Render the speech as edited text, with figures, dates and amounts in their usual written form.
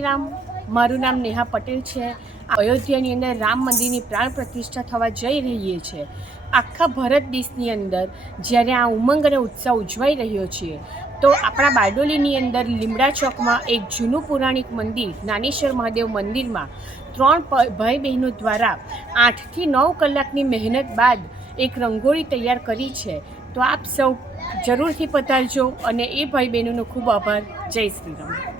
શ્રી રામ। મારું નામ નેહા પટેલ છે। અયોધ્યાની અંદર રામ મંદિરની પ્રાણ પ્રતિષ્ઠા થવા જઈ રહી છે। આખા ભારત દેશની અંદર જ્યારે આ ઉમંગ અને ઉત્સાહ ઉજવાઈ રહ્યો છે, તો આપણા બારડોલીની અંદર લીમડા ચોકમાં એક જૂનું પૌરાણિક મંદિર નાનેશ્વર મહાદેવ મંદિરમાં 3 ભાઈ બહેનો દ્વારા 8 થી 9 કલાકની મહેનત બાદ એક રંગોળી તૈયાર કરી છે। તો આપ સૌ જરૂરથી પધારજો અને એ ભાઈ બહેનોનો ખૂબ આભાર। જય શ્રી રામ।